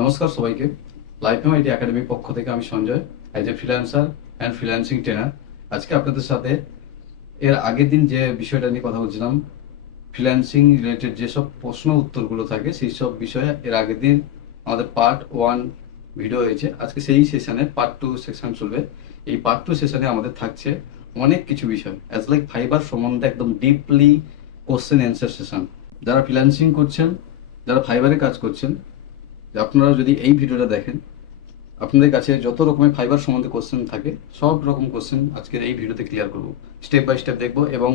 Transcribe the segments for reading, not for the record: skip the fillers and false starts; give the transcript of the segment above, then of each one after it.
নমস্কার সবাইকে। Life IT একাডেমির পক্ষ থেকে আমি Sanjay, as a freelancer and freelancing trainer. আজকে আপনাদের সাথে এর আগের দিন যে বিষয়টা নিয়ে কথা বলছিলাম, ফ্রিল্যান্সিং রিলেটেড যেসব প্রশ্ন উত্তরগুলো থাকে সেই সব বিষয়ে এর আগের দিন আমাদের পার্ট 1 ভিডিও হয়েছে। আজকে সেই সেশনে পার্ট 2 সেশন চলবে। এই পার্ট 2 সেশনে আমাদের থাকছে অনেক কিছু বিষয়, অ্যাজ লাইক ফাইবার সম্বন্ধে একদম ডিপলি কোশ্চেন অ্যান্সার সেশন। যারা ফ্রিল্যান্সিং করছেন, যারা ফাইবারে কাজ করছেন, আপনারা যদি এই ভিডিওটা দেখেন, আপনাদের কাছে যত রকমের ফাইবার সম্বন্ধে কোশ্চেন থাকে সব রকম কোশ্চেন আজকের এই ভিডিওতে ক্লিয়ার করব। স্টেপ বাই স্টেপ দেখবো। এবং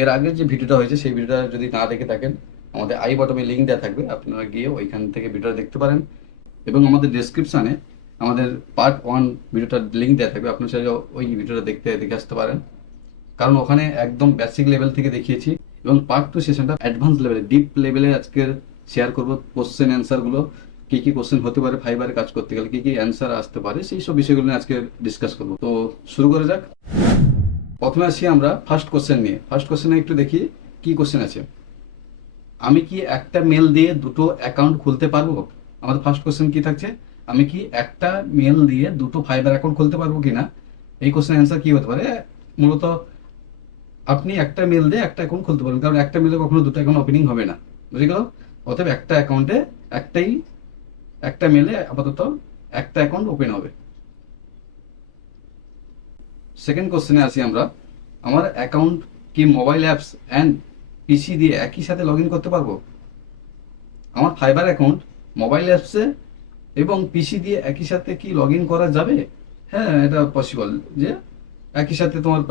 এর আগের যে ভিডিওটা হয়েছে সেই ভিডিওটা যদি না দেখে থাকেন, আমাদের আই বটমে লিঙ্ক দেওয়া থাকবে, আপনারা গিয়ে ওইখান থেকে ভিডিওটা দেখতে পারেন। এবং আমাদের ডেসক্রিপশানে আমাদের পার্ট 1 ভিডিওটার লিঙ্ক দেওয়া থাকবে, আপনারা চাইলে ওই ভিডিওটা দেখে আসতে পারেন। কারণ ওখানে একদম বেসিক লেভেল থেকে দেখিয়েছি, এবং পার্ট 2 সেশনটা অ্যাডভান্স লেভেলে, ডিপ লেভেলে আজকের শেয়ার করবো কোশ্চেন অ্যান্সারগুলো। কী কী কোশ্চেন হতে পারে ফাইবারে কাজ করতে গেলে, কী কী অ্যান্সার আসতে পারে, সেই সব বিষয়গুলো নিয়ে আজকে ডিসকাস করবো। তো শুরু করা যাক। প্রথমে আসি আমরা ফার্স্ট কোশ্চেন নিয়ে। ফার্স্ট কোশ্চেনে একটু দেখি কি কোশ্চেন আছে। আমি কি একটা মেল দিয়ে দুটো অ্যাকাউন্ট খুলতে পারবো? আমাদের ফার্স্ট কোশ্চেন কি থাকছে, আমি কি একটা মেল দিয়ে দুটো ফাইবার অ্যাকাউন্ট খুলতে পারবো কিনা। এই কোশ্চেন অ্যান্সার কি হতে পারে? মূলত আপনি একটা মেল দিয়ে একটা অ্যাকাউন্ট খুলতে পারবেন, কারণ একটা মেলে কখনো দুটো অ্যাকাউন্ট ওপেনিং হবে না, বুঝে গেল? অতএব একটা অ্যাকাউন্টে একটা মেলে আপাতত একটা অ্যাকাউন্ট ওপেন হবে। সেকেন্ড কোশ্চেনে আসি আমরা। আমার অ্যাকাউন্ট কি মোবাইল অ্যাপস অ্যান্ড পিসি দিয়ে একই সাথে লগ ইন করতে পারবো? আমার ফাইবার অ্যাকাউন্ট মোবাইল অ্যাপসে এবং পিসি দিয়ে একই সাথে কি লগ ইন করা যাবে? হ্যাঁ, এটা পসিবল যে একই সাথে তোমার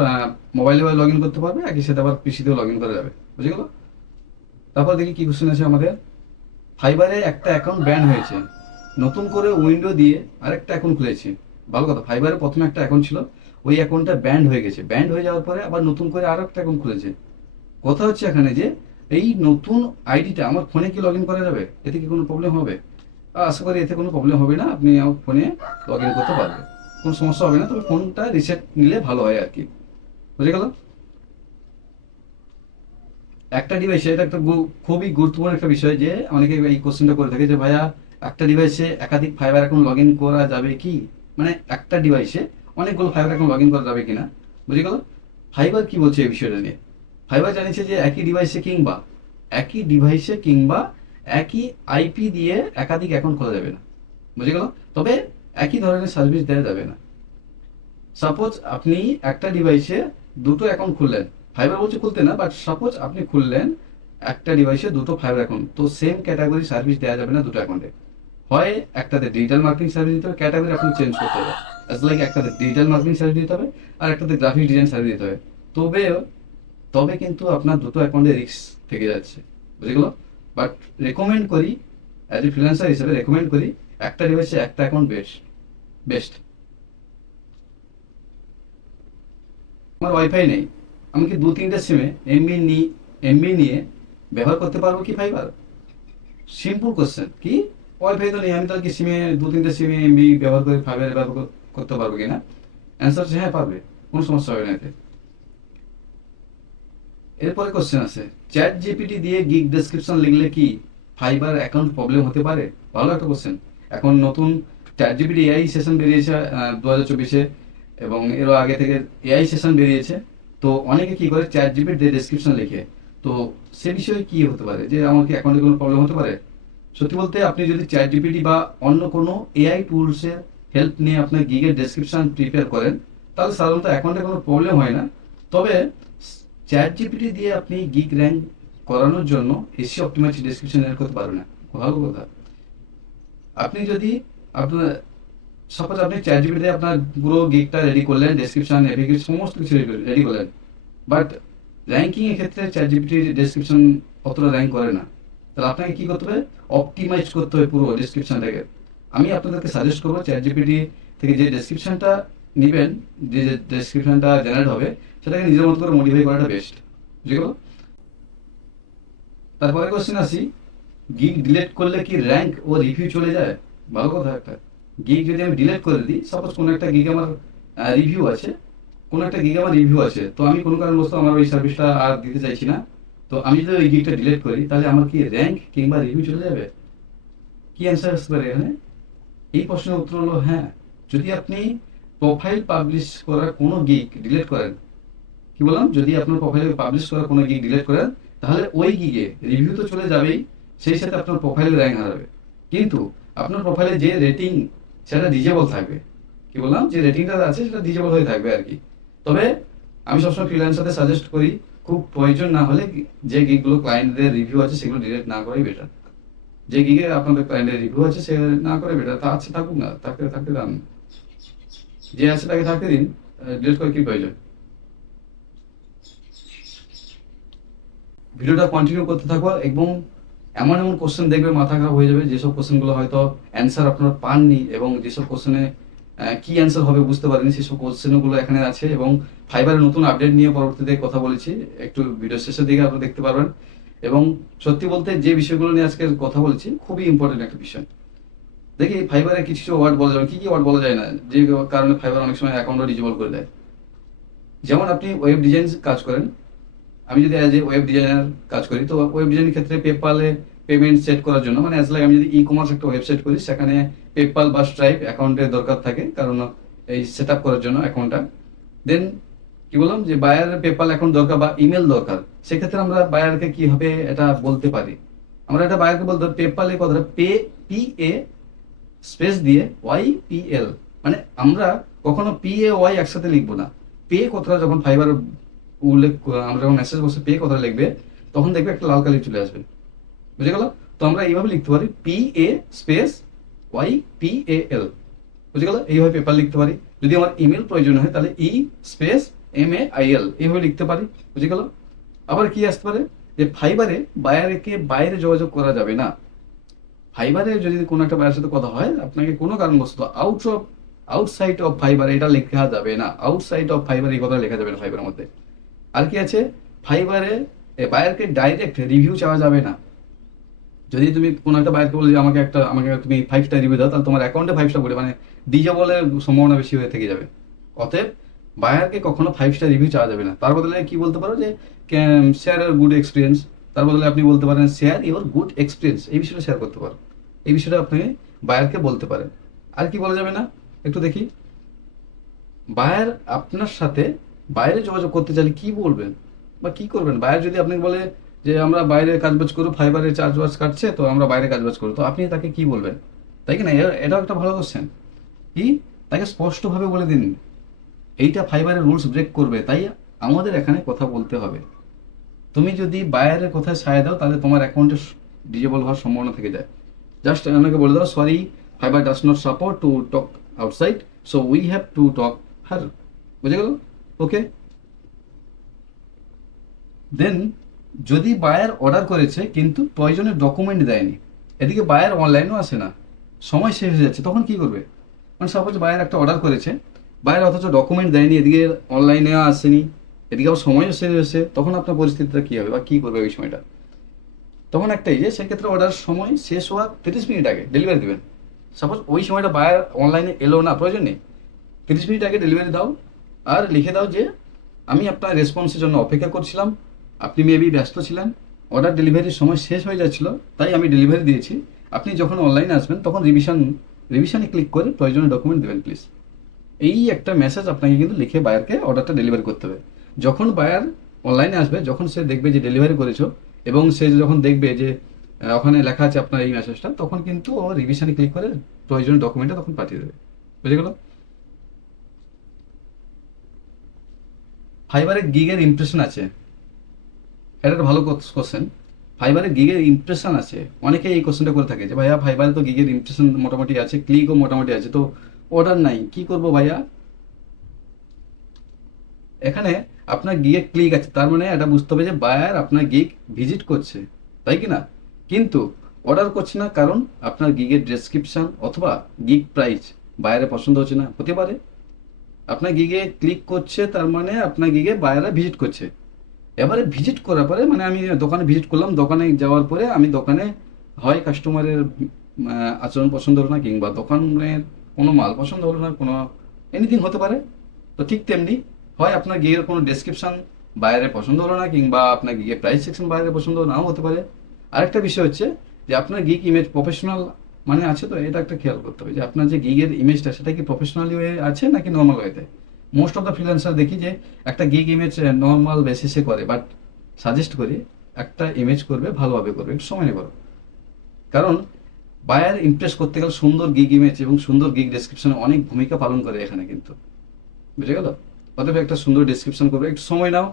মোবাইলে লগ ইন করতে পারবে, একই সাথে আবার পিসিতেও লগ ইন করা যাবে, বুঝে গেল? তারপর দেখি কি কোশ্চেন আছে আমাদের। ফাইবারে একটা অ্যাকাউন্ট ব্যান হয়েছে, নতুন করে উইন্ডো দিয়ে আরেকটা অ্যাকাউন্ট খুলেছি। ভালো কথা, ফাইবারে প্রথমে একটা অ্যাকাউন্ট ছিল, ওই অ্যাকাউন্টটা ব্যান্ড হয়ে গেছে। ব্যান্ড হয়ে যাওয়ার পরে আবার নতুন করে আরো একটা অ্যাকাউন্ট খুলেছে। কথা হচ্ছে এখানে যে এই নতুন আইডিটা আমার ফোনে কি লগ ইন করা যাবে? এতে কি কোনো প্রবলেম হবে? আশা করি এতে কোনো প্রবলেম হবে না, আপনি আমার ফোনে লগ ইন করতে পারবেন, কোনো সমস্যা হবে না। তবে ফোনটা রিসেট নিলে ভালো হয় আর কি, বুঝে গেল? একটা ডিভাইসে, এটা একটা খুবই গুরুত্বপূর্ণ একটা বিষয় যে অনেকে এই কোশ্চেনটা করে থাকে যে ভাইয়া একটা ডিভাইসে একাধিক ফাইবার অ্যাকাউন্ট লগ ইন করা যাবে কি? মানে একটা ডিভাইসে অনেকগুলো ফাইবার অ্যাকাউন্ট লগ ইন করা যাবে কিনা, বুঝে গেল? ফাইবার কি বলছে এই বিষয়টা নিয়ে? ফাইবার জানিয়েছে যে একই ডিভাইসে কিংবা একই আইপি দিয়ে একাধিক অ্যাকাউন্ট খোলা যাবে না, বুঝে গেল? তবে একই ধরনের সার্ভিস দেওয়া যাবে না। সাপোজ আপনি একটা ডিভাইসে দুটো অ্যাকাউন্ট খুললেন, ফাইবার বলছে খুলতে না, বাট সাপোজ আপনি খুললেন একটা ডিভাইসে দুটো ফাইবার অ্যাকাউন্ট, তো সেম ক্যাটাগরি সার্ভিস দেওয়া যাবে না দুটো অ্যাকাউন্টে। হয় একটাতে ডিজিটাল মার্কেটিং সার্ভিস দিতে হবে, ক্যাটাগরি আপনি চেঞ্জ করতে হবে। অ্যাজ লাইক একটাতে ডিজিটাল মার্কেটিং সার্ভিস দিতে হবে আর একটাতে গ্রাফিক ডিজাইন সার্ভিস দিতে হবে। তবে তবে কিন্তু আপনার দুটো অ্যাকাউন্টে রিস্ক থেকে যাচ্ছে, বুঝে গেল? বাট রেকমেন্ড করি, অ্যাজ এ ফ্রিল্যান্সার হিসেবে রেকমেন্ড করি একটা ডিভাইসে একটা অ্যাকাউন্ট বেস্ট। আমার ওয়াইফাই নেই, আমি কি দু তিনটে সিমে এমবি নিয়ে ব্যবহার করতে পারবো কি ফাইবার? Simple question. কি ওয়াইফাই তো নেই, আমি তাহলে কি দু তিনটে সিমে এমবি ব্যবহার করে ফাইবার ব্যবহার করতে পারবো কিনা? অ্যান্সার হচ্ছে হ্যাঁ, পারবে, কোনো সমস্যা হবে না এতে। এরপরে কোশ্চেন আছে, চ্যাট জিপিটি দিয়ে গিগ ডেসক্রিপশন লিখলে কি ফাইবার অ্যাকাউন্ট প্রবলেম হতে পারে? ভালো একটা কোশ্চেন। এখন নতুন চ্যাট জিপিটি এআই সেশন বেরিয়েছে 2024-এ, এবং এরও আগে থেকে এআই সেশন বেরিয়েছে। তো অনেকে কি করে চ্যাট জিপিটি দিয়ে ডেসক্রিপশন লিখে। তো সে বিষয়ে কি হতে পারে, যে আমার কি অ্যাকাউন্টে কোনো প্রবলেম হতে পারে? সত্যি বলতে আপনি যদি চ্যাট জিপিটি বা অন্য কোনো এআই টুলসের হেল্প নিয়ে আপনার গিগের ডেসক্রিপশন প্রিপেয়ার করেন, তাহলে সাধারণত অ্যাকাউন্টে কোনো প্রবলেম হয় না। তবে চ্যাট জিপিটি দিয়ে আপনি গিগ র্যাঙ্ক করানোর জন্য এসি অপটিমাইজ ডেসক্রিপশন এর করতে পারবেন না। ভালো কথা। আপনি যদি আপনার সাপোজ আপনি চ্যাট জিপিটি দিয়ে আপনার পুরো গিগটা রেডি করলেন, ডেসক্রিপশন নেভিগেশন সমস্ত কিছু রেডি করলেন, বাট র্যাঙ্কিং এর ক্ষেত্রে চ্যাট জিপিটির ডেসক্রিপশন অতটা র্যাঙ্ক করে না। তাহলে আপনাকে কি করতে হবে? অপটিমাইজ করতে হবে পুরো ডেসক্রিপশনটাকে। আমি আপনাদেরকে সাজেস্ট করবো চ্যাট জিপিটি থেকে যে ডেসক্রিপশনটা নেবেন, যে ডেসক্রিপশনটা জেনারেট হবে, সেটাকে নিজের মতো করে মডিফাই করাটা বেস্ট, যেগুলো। তারপরে কোশ্চেন আসি, গিগ ডিলিট করলে কি র্যাঙ্ক ও রিভিউ চলে যায়? ভালো কথা একটা। গিগ যদি আমি ডিলিট করে দিই, সাপোজ কোনো একটা গিগ আমার রিভিউ আছে, তো আমি কোনো কারণবশত আমার ওই সার্ভিসটা আর দিতে চাইছি না, তো আমি যদি ওই গিগটা ডিলিট করি, তাহলে আমার কি র্যাঙ্ক কিংবা রিভিউ চলে যাবে? কি অ্যান্সার আসতে পারে এখানে? এই প্রশ্নের উত্তর হলো হ্যাঁ। যদি আপনি প্রোফাইল পাবলিশ করা কোনো গিগ ডিলিট করেন, কি বললাম, যদি আপনার প্রোফাইলে পাবলিশ করা কোনো গিগ ডিলিট করেন, তাহলে ওই গিগে রিভিউ তো চলে যাবেই, সেই সাথে আপনার প্রোফাইলের র্যাঙ্ক হারাবে। কিন্তু আপনার প্রোফাইলে যে রেটিং, সেটা ডিজেবল থাকবে। কি বললাম, যে রেটিংটা আছে সেটা ডিজেবল হয়ে থাকবে আর কি। তবে আমি সবসময় ফ্রিল্যান্সারদের সাজেস্ট করি, খুব প্রয়োজন না হলে যে গিগগুলো ক্লায়েন্টদের রিভিউ আছে সেগুলো ডিলিট না করাই বেটার। যে গিগে আপনাদের ক্লায়েন্টের রিভিউ আছে সে না করে বেটার, তা আছে থাকুক না, তাকে থাকতে দান, যে আছে তাকে থাকতে দিন, ডিলিট করে কি প্রয়োজন। ভিডিওটা কন্টিনিউ করতে থাকো এবং এমন এমন কোশ্চেন দেখবে মাথা খারাপ হয়ে যাবে, যেসব কোশ্চেনগুলো হয়তো অ্যান্সার আপনারা পাননি এবং যেসব কোশ্চেনে কি অ্যান্সার হবে বুঝতে পারেনি, সেসব কোশ্চেনগুলো এখানে আছে। এবং ফাইবারের নতুন আপডেট নিয়ে পরবর্তীতে কথা বলেছি, একটু ভিডিও শেষের দিকে আপনারা দেখতে পারবেন। এবং সত্যি বলতে যে বিষয়গুলো নিয়ে আজকে কথা বলেছি খুবই ইম্পর্টেন্ট একটা বিষয়। দেখি ফাইবারে কিছু কিছু ওয়ার্ড বলা যাবে, কি কি ওয়ার্ড বলা যায় না, যে কারণে ফাইবার অনেক সময় অ্যাকাউন্টও ডিজেবল করে দেয়। যেমন আপনি ওয়েব ডিজাইন কাজ করেন, আমি যদি অ্যাজ এ ওয়েব ডিজাইনার কাজ করি, তো ওয়েব ডিজাইনের ক্ষেত্রে পেপালে পেমেন্ট সেট করার জন্য, মানে অ্যাজ লাইক আমি যদি ই কমার্স একটা ওয়েবসাইট করি, সেখানে পেপাল বা স্ট্রাইপ অ্যাকাউন্টের দরকার থাকে, কারণ এই সেট আপ করার জন্য অ্যাকাউন্টটা। দেন কি বললাম, যে বায়ারের পেপাল অ্যাকাউন্ট দরকার বা ইমেল দরকার, সেক্ষেত্রে আমরা বায়ারকে কিভাবে এটা বলতে পারি, আমরা এটা বায়ারকে বলতে পারি পেপালে কথাটা পি এ স্পেস দিয়ে YPL, মানে আমরা কখনো PAY একসাথে লিখবো না। পে কথাটা যখন ফাইবার উল্লেখ আমরা যখন মেসেজ বসে পে কথাটা লিখবে, তখন দেখবে একটা লাল কালি চলে আসবে, বুঝে গেল? তো আমরা এইভাবে লিখতে পারি PA স্পেস YPAL, বুঝে গেল? এইভাবে পেপার লিখতে পারি। যদি আমার ইমেল প্রয়োজন হয় তাহলে E স্পেস MAIL এইভাবে লিখতে পারি, বুঝে গেল? আবার কি আসতে পারে, যে ফাইবারে বায়ারকে বাইরে যোগাযোগ করা যাবে না। ফাইবারে যদি কোনো একটা বায়ের সাথে কথা হয়, আপনাকে কোনো কারণবশত আউটসাইড অফ ফাইবার এটা লেখা যাবে না। আউটসাইড অফ ফাইবার এই কথা লেখা যাবে না ফাইবারের মধ্যে। আর কি আছে, ফাইবারে বায়ারকে ডাইরেক্ট রিভিউ চাওয়া যাবে না। যদি তুমি কোনো একটা বায়ারকে বলে যে আমাকে তুমি 5 স্টার রিভিউ দাও, তাহলে তোমার অ্যাকাউন্টে 5 স্টার বলে, মানে ডিজেবলের সম্ভাবনা বেশি হয়ে থেকে যাবে। অতএব বায়ারকে কখনো 5 স্টার রিভিউ চাওয়া যাবে না। তার বদলে কি বলতে পারো, যে শেয়ার ইউর গুড এক্সপিরিয়েন্স, তার বদলে আপনি বলতে পারেন শেয়ার ইউর গুড এক্সপিরিয়েন্স, এই বিষয়টা শেয়ার করতে পারো। এই বিষয়টা আপনি বায়ারকে বলতে পারেন। আর কি বলা যাবে না, একটু দেখি। বায়ার আপনার সাথে বাইরে যোগাযোগ করতে চাইলে কি বলবেন বা কি করবেন? বায়ার যদি আপনাকে বলে যে আমরা বাইরে কাজবাজ করবো, ফাইবারে চার্জ বাজ কাটছে, তো আমরা বাইরে কাজবাজ করবো, তো আপনি তাকে কি বলবেন? তাই কি না? এটাও একটা ভালো কোশ্চেন। কি, তাকে স্পষ্টভাবে বলে দিন এইটা ফাইবারের রুলস ব্রেক করবে, তাই আমাদের এখানে কথা বলতে হবে। তুমি যদি বায়ারের কথায় সায় দাও, তাহলে তোমার অ্যাকাউন্টে ডিজেবল হওয়ার সম্ভাবনা থেকে যায়। জাস্ট আমাকে বলে দাও, sorry, Fiverr does not support to talk outside, so we have to talk here, বুঝে গেল? ওকে। দেন যদি বায়ার অর্ডার করেছে কিন্তু প্রয়োজনীয় ডকুমেন্ট দেয়নি, এদিকে বায়ার অনলাইনও আসে না, সময় শেষ হয়ে যাচ্ছে, তখন কি করবে? মানে সাপোজ বায়ার একটা অর্ডার করেছে, বায়ার অথচ ডকুমেন্ট দেয়নি, এদিকে অনলাইনেও আসেনি, এদিকে আবার সময়ও শেষ হয়েছে, তখন আপনার পরিস্থিতিটা কী হবে বা কী করবে ওই সময়টা? তখন একটাই, যে সেক্ষেত্রে অর্ডার সময় শেষ হওয়ার 30 মিনিট আগে ডেলিভারি দেবেন। সাপোজ ওই সময়টা বায়ার অনলাইনে এলো না, প্রয়োজন নেই, 30 মিনিট আগে ডেলিভারি দাও। আর লিখে দাও যে আমি আপনার রেসপন্সের জন্য অপেক্ষা করছিলাম, আপনি মেবি ব্যস্ত ছিলেন, অর্ডার ডেলিভারির সময় শেষ হয়ে যাচ্ছিল, তাই আমি ডেলিভারি দিয়েছি। আপনি যখন অনলাইনে আসবেন তখন রিভিশনে ক্লিক করে প্রয়োজনীয় ডকুমেন্ট দেবেন প্লিজ। এই একটা মেসেজ আপনাকে কিন্তু লিখে বায়ারকে অর্ডারটা ডেলিভারি করতে হবে। যখন বায়ার অনলাইনে আসবে, যখন সে দেখবে যে ডেলিভারি করেছো, এবং সে যখন দেখবে যে ওখানে লেখা আছে আপনার এই মেসেজটা, তখন কিন্তু ও রিভিশনে ক্লিক করে প্রয়োজনীয় ডকুমেন্টটা তখন পাঠিয়ে দেবে, বুঝে গেল? ফাইবারে গিগের ইমপ্রেশন আছে, এটা একটা ভালো কোশ্চেন। ফাইবারে গিগের ইমপ্রেশন আছে, অনেকে এই কোশ্চেনটা করে থাকে যে ভাইয়া ফাইবারে তো গিগের ইমপ্রেশন মোটামুটি আছে, ক্লিকও মোটামুটি আছে, তো অর্ডার নাই, কি করব ভাইয়া? এখানে আপনার গিগে ক্লিক আছে, তার মানে এটা বুঝতে হবে যে বায়ার আপনার গিগ ভিজিট করছে, তাই কি না? কিন্তু অর্ডার করছে না, কারণ আপনার গিগের ডেসক্রিপশন অথবা গিগ প্রাইস বায়ারের পছন্দ হচ্ছে না, হতে পারে। আপনার গিগে ক্লিক করছে, তার মানে আপনার গিগে বায়াররা ভিজিট করছে। এবারে ভিজিট করার পরে, মানে আমি দোকানে ভিজিট করলাম, দোকানে যাওয়ার পরে আমি দোকানে হয় কাস্টমারের আচরণ পছন্দ হলো না, কিংবা দোকানের কোনো মাল পছন্দ হলো না, কোনো এনিথিং হতে পারে। তো ঠিক তেমনি হয় আপনার গিয়ের কোনো ডেসক্রিপশন বাইরে পছন্দ হলো না, কিংবা আপনার গিয়ে প্রাইস সেকশন বাইরে পছন্দ নাও হতে পারে। আরেকটা বিষয় হচ্ছে যে আপনার গিগ ইমেজ প্রফেশনাল মানে আছে, তো এটা একটা খেয়াল করতে হবে যে আপনার যে গিগের ইমেজটা সেটা কি প্রফেশনালি ওয়ে আছে নাকি নর্মাল ওয়েতে। মোস্ট অফ দ্য ফ্রিল্যান্সার দেখি যে একটা গিগ ইমেজ নর্মাল বেসিসে করে, বাট সাজেস্ট করি একটা ইমেজ করবে ভালোভাবে করবে, একটু সময় নেবে। কারণ বায়ার ইমপ্রেস করতে গেলে সুন্দর গিগ ইমেজ এবং সুন্দর গিগ ডেসক্রিপশন অনেক ভূমিকা পালন করে এখানে কিন্তু, বুঝে গেল। অতএব একটা সুন্দর ডেসক্রিপশন করবে, একটু সময় নাও।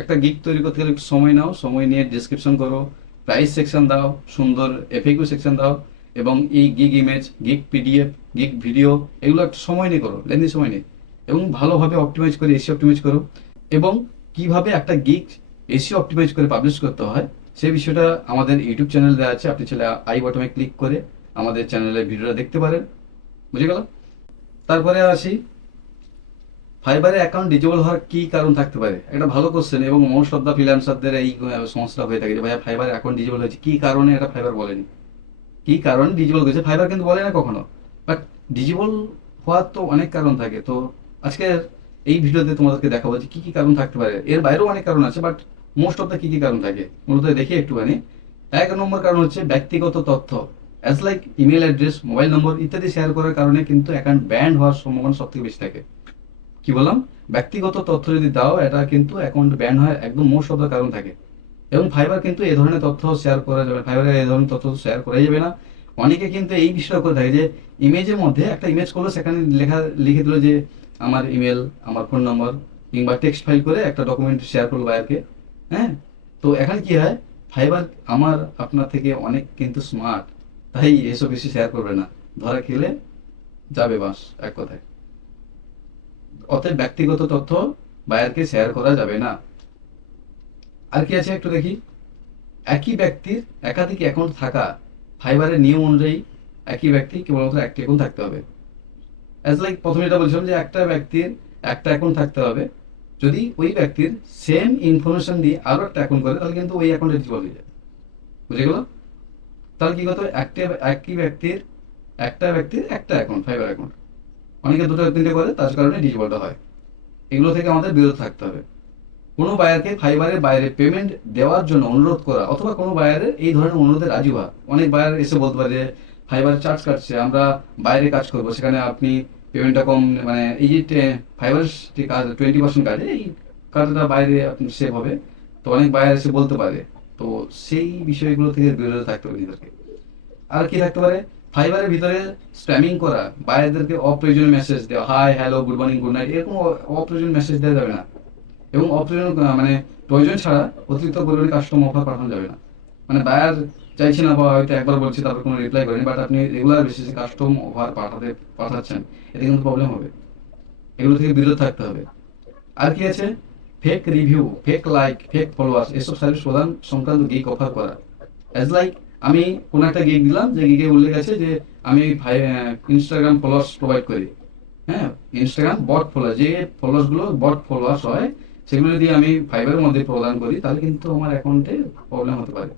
একটা গিগ তৈরি করতে গেলে একটু সময় নাও, সময় নিয়ে ডেসক্রিপশন করো, প্রাইস সেকশন দাও, সুন্দর এফএকিউ সেকশন দাও, এবং এই gig image, gig PDF, gig video, এগুলো একটু সময় নিয়ে করো, লেন্দি সময় নিয়ে, এবং ভালোভাবে অপটিমাইজ করে এসি অপটিমাইজ করো। এবং কিভাবে একটা গিগ এসি অপটিমাইজ করে পাবলিশ করতে হয় সেই বিষয়টা আমাদের ইউটিউব চ্যানেল দেওয়া আছে, আপনি চলে আই বটমে ক্লিক করে আমাদের চ্যানেলের ভিডিওটা দেখতে পারেন, বুঝে গেল। তারপরে আসি, ফাইবারে অ্যাকাউন্ট ডিজেবল হওয়ার কি কারণ থাকতে পারে। একটা ভালো কোশ্চেন, এবং মোস্ট অফ দ্য ফ্রিল্যান্সারদের এই সমস্যা হয়ে থাকে যে ভাইয়া ফাইবার অ্যাকাউন্ট ডিজেবল হয়েছে, কি কারণে এটা ফাইবার বলেনি, কি কারণে ডিজেবল হয়েছে ফাইবার কিন্তু বলে না কখনো। বাট ডিজেবল হওয়ার তো অনেক কারণ থাকে, তো আজকে এই ভিডিওতে তোমাদেরকে দেখাবো যে কি কি কারণ থাকতে পারে। এর বাইরেও অনেক কারণ আছে, বাট মোস্ট অফ দ্য কি কি কারণ থাকে মূলত দেখি একটুখানি। এক নম্বর কারণ হচ্ছে ব্যক্তিগত তথ্য, as like email address, mobile নম্বর ইত্যাদি শেয়ার করার কারণে কিন্তু অ্যাকাউন্ট ব্যান্ড হওয়ার সম্ভাবনা সব থেকে বেশি থাকে। কি বললাম, ব্যক্তিগত তথ্য যদি দাও এটা কিন্তু অ্যাকাউন্ট ব্যান হয়, একদম মোস্ট অফ দ্য কারণ থাকে। এবং ফাইবার কিন্তু এই ধরনের তথ্য শেয়ার করা যাবে, ফাইবারে এই ধরনের তথ্য শেয়ার করাই যাবে না। অনেকে কিন্তু এই বিষয় করে থাকে যে ইমেজের মধ্যে একটা ইমেজ করলো, সেখানে লিখে দিল যে আমার ইমেল, আমার ফোন নম্বর, কিংবা টেক্সট ফাইল করে একটা ডকুমেন্ট শেয়ার করলো বায়ারকে। হ্যাঁ, তো এখন কি হয়, ফাইবার আমার আপনার থেকে অনেক কিন্তু স্মার্ট, তাই এসব বেশি শেয়ার করবে না, ধরা খেলে যাবে বাস এক কথায়। অতএব ব্যক্তিগত তথ্য বায়ারকে শেয়ার করা যাবে না। আর কি আছে একটু দেখি, একই ব্যক্তির একাধিক অ্যাকাউন্ট থাকা, ফাইবারের নিয়ম অনুযায়ী একই ব্যক্তি কেবলমাত্র একটি অ্যাকাউন্ট থাকতে হবে। অ্যাজ লাইক প্রথমে এটা বলছিলাম যে একটা ব্যক্তির একটা অ্যাকাউন্ট থাকতে হবে, যদি ওই ব্যক্তির সেম ইনফরমেশন দিয়ে আরো একটা অ্যাকাউন্ট করে তাহলে কিন্তু ওই অ্যাকাউন্টে ডিফল্ট হয়ে যায়, বুঝে গেল। তাহলে কি করতে হবে, একই ব্যক্তির একটা অ্যাকাউন্ট, ফাইবার অ্যাকাউন্ট, অনেকে দুটো তিনটে করে, তার কারণে ডিফল্টটা হয়। এগুলো থেকে আমাদের বিরত থাকতে হবে। কোনো বায়ারকে ফাইবারের বাইরে পেমেন্ট দেওয়ার জন্য অনুরোধ করা, অথবা কোনো বায়ারের এই ধরনের অনুরোধে রাজি হওয়া। অনেক বায়ার এসে বলতে পারে যে ফাইবার চার্জ কাটছে, আমরা বাইরে কাজ করবো, সেখানে আপনি পেমেন্টটা কম, মানে এই যে ফাইবার যে কাজ 20% কাজে, এই কাজটা বাইরে আপনি সেভ হবে। তো অনেক বায়ার এসে বলতে পারে, তো সেই বিষয়গুলো থেকে বিরত থাকতে হবে নিজেদেরকে। আর কি থাকতে পারে, ফাইবারের ভিতরে স্প্যামিং করা, বায়ারদেরকে অপ্রয়োজনীয় মেসেজ দেওয়া, hi, hello, good morning, good night, এরকম অপ্রয়োজনীয় মেসেজ দেওয়া যাবে না। এবং অপ্রয়োজন মানে প্রয়োজন ছাড়া অতিরিক্ত পরিমাণে কাস্টম অফার পাঠানো যাবে না। মানে বায়ার চাইছে না, বা হয়তো একবার বলছি তারপর কোনো রিপ্লাই করেনি, বাট আপনি রেগুলার বেসিসে কাস্টম অফার পাঠাচ্ছেন, এতে কিন্তু প্রবলেম হবে। এগুলো থেকে বিরত থাকতে হবে। আর কি আছে, fake review, fake like, fake followers, এসব সার্ভিস প্রদান সংক্রান্ত গিগ অফার করা। অ্যাজ লাইক আমি কোনো একটা গিগ দিলাম, যে গিগে উল্লেখ আছে যে আমি ইনস্টাগ্রাম ফলোয়ার্স প্রোভাইড করি। হ্যাঁ, ইনস্টাগ্রাম বট ফলোয়ার, যে ফলোয়ার্স গুলো বট ফলোয়ার্স হয়, সেগুলো যদি আমি ফাইবারের মধ্যে প্রদান করি তাহলে কিন্তু আমার অ্যাকাউন্টে প্রবলেম হতে পারে,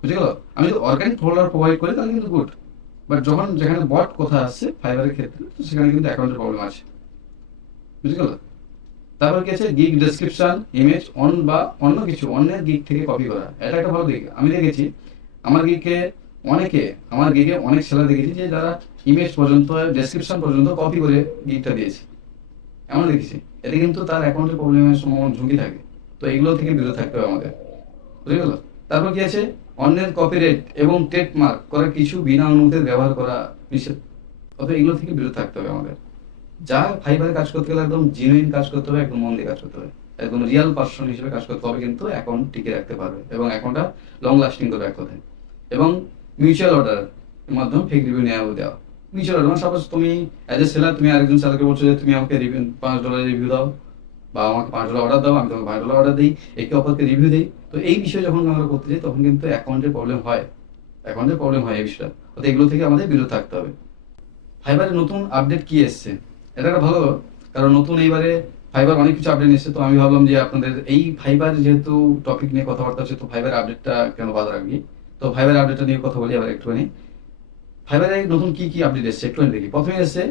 বুঝে গেল। আমি যদি অর্গানিক ফলোয়ার প্রোভাইড করি তাহলে কিন্তু গুড, বাট যখন যেখানে বট কথা আসছে ফাইবারের ক্ষেত্রে, তো সেখানে কিন্তু অ্যাকাউন্টের প্রবলেম আছে, বুঝে গেল। তারপর কি আছে, গিগ ডেসক্রিপশন, ইমেজ বা অন্য কিছু অন্যের গিগ থেকে কপি করা। এটা একটা ভালো দিক। আমি দেখেছি আমার গিগে আমার গিগে অনেক সেলার দেখেছি যে যারা ইমেজ পর্যন্ত, ডেসক্রিপশন পর্যন্ত কপি করে গিগটা দিয়েছে, এমন দেখেছি। এতে কিন্তু তার অ্যাকাউন্টের প্রবলেমের সম্ভাবনা ঝুঁকি থাকে। তো এগুলো থেকে বিরত থাকতে হবে আমাদের, বুঝে গেল। তারপর কি আছে, অন্যের কপিরাইট এবং ট্রেডমার্ক করা কিছু বিনা অনুমতিতে ব্যবহার করা নিষেধ। অত এগুলো থেকে বিরত থাকতে হবে আমাদের। যা ফাইবারে কাজ করতে গেলে একদম জেনুইন কাজ করতে হবে, একদম মন দিয়ে কাজ করতে হবে, একদম রিয়েল পার্সন হিসেবে কাজ করতে হবে, কিন্তু অ্যাকাউন্ট টিকে রাখতে পারবে এবং অ্যাকাউন্টটা লং লাস্টিং করবে এক কথায়। এবং মিউচুয়াল অর্ডার মাধ্যমে ফেক রিভিউ দেওয়া। মিউচুয়াল অর্ডার মানে সাপোজ তুমি অ্যাজ এ সেলার, তুমি আরেকজন সেলারকে বলছো যে তুমি আমাকে $5 রিভিউ দাও, বা আমাকে $5 অর্ডার দাও, আমি তোমাকে $5 অর্ডার দিই, একে অপরকে রিভিউ দিই। তো এই বিষয়ে যখন আমরা করতে যাই তখন কিন্তু অ্যাকাউন্টের প্রবলেম হয়, এই বিষয়টা। তো এগুলো থেকে আমাদের বিরত থাকতে হবে। ফাইবারের নতুন আপডেট কি এসছে, এটা একটা ভালো, কারণ নতুন এইবারে ফাইবার অনেক কিছু আপডেট এসছে। তো আমি ভাবলাম যে আপনাদের এই ফাইবার যেহেতু টপিক নিয়ে কথাবার্তা হচ্ছে, তো ফাইবার আপডেটটা কেন বাদ রাখবি। তো ফাইবার আপডেটটা নিয়ে কথা বলি আবার একটুখানি। ফাইবারে নতুন কি কি আপডেট এসছে একটু দেখি। প্রথমে এসছে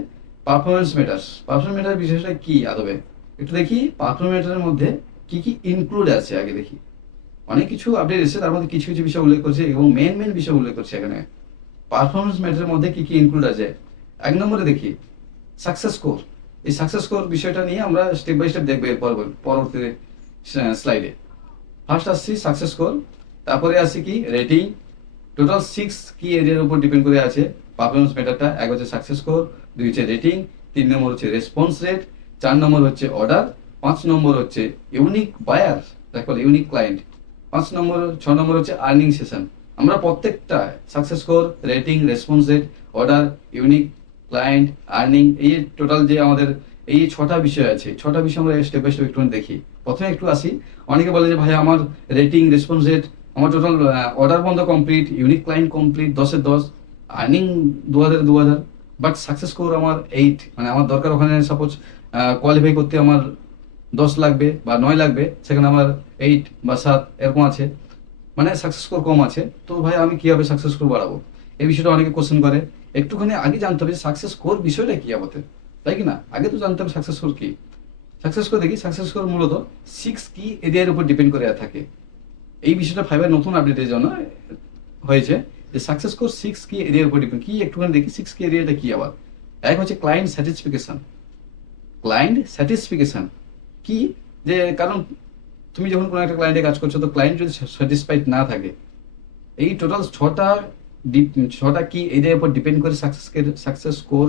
পারফরমেন্স মেটার্স। পারফরমেন্স মেটার বিষয়টা কি আদবে একটু দেখি। পারফরমেন্স মেটারের মধ্যে কি কি ইনক্লুড আছে আগে দেখি। অনেক কিছু আপডেট এসেছে, তার মধ্যে কিছু কিছু বিষয় উল্লেখ করছে এবং মেন বিষয় উল্লেখ করছে এখানে। পারফরমেন্স ম্যাটারের মধ্যে কি কি ইনক্লুড আছে। এক নম্বরে দেখি সাকসেস স্কোর। এই সাকসেস স্কোর বিষয়টা নিয়ে আমরা স্টেপ বাই স্টেপ দেখবো এর পরবর্তী স্লাইডে। ফার্স্ট আসছি সাকসেস স্কোর, তারপরে আসি কি রেটিং। টোটাল 6 কি এরিয়ার উপর ডিপেন্ড করে আছে পারফরমেন্স ম্যাটারটা। এক হচ্ছে সাকসেস স্কোর, 2 হচ্ছে রেটিং, 3 নম্বর হচ্ছে রেসপন্স রেট, 4 নম্বর হচ্ছে অর্ডার, 5 নম্বর হচ্ছে ইউনিক বায়ার, দেখো ইউনিক ক্লায়েন্ট, 6 নম্বর হচ্ছে আর্নিং সেশন। আমরা প্রত্যেকটা success score, rating, response rate, order, unique client, earning, এই টোটাল যে আমাদের এই 6টা বিষয় আছে, 6টা বিষয় আমরা স্টেপ বাই স্টেপ একটু দেখি। প্রথমে একটু আসি, অনেকে বলে যে ভাই আমার রেটিং, রেসপন্স রেট, আমার টোটাল অর্ডার বন্ধ কমপ্লিট, ইউনিক ক্লায়েন্ট কমপ্লিট, 10-এর 10, আর্নিং 2000-এর 2000, বাট সাকসেস স্কোর আমার 8, মানে আমার দরকার ওখানে সাপোজ কোয়ালিফাই করতে আমার 10 লাগবে বা 9 লাগবে, সেখানে আমার 8 বা 7 এরকম আছে, মানে সাকসেস স্কোর কম আছে। তো ভাই আমি কিভাবে সাকসেস স্কোর বাড়াবো, এই বিষয়টা অনেকে কোশ্চেন করে। একটুখানি আগে জানতে হবে সাকসেস স্কোর বিষয়টা কি আমাদের, তাই কি না? আগে তো জানতে হবে সাকসেস স্কোর কি। সাকসেস স্কোর দেখি, সাকসেস স্কোর মূলত 6 কি এরিয়ার উপর ডিপেন্ড করে থাকে। এই বিষয়টা 5 এর নতুন আপডেটের জন্য হয়েছে যে সাকসেস স্কোর 6 কি এরিয়ার উপর ডিপেন্ড। কি একটুখানি দেখি 6 কি এরিয়াটা কি আবার। এক হচ্ছে ক্লায়েন্ট স্যাটিসফিকেশন। ক্লায়েন্ট স্যাটিসফিকেশন কি, যে কারণ তুমি যখন কোনো একটা ক্লায়েন্টে কাজ করছো, তো ক্লায়েন্ট যদি স্যাটিসফাইড না থাকে, এই টোটাল 6টা কি এরিয়ার উপর ডিপেন্ড করে সাকসেস স্কোর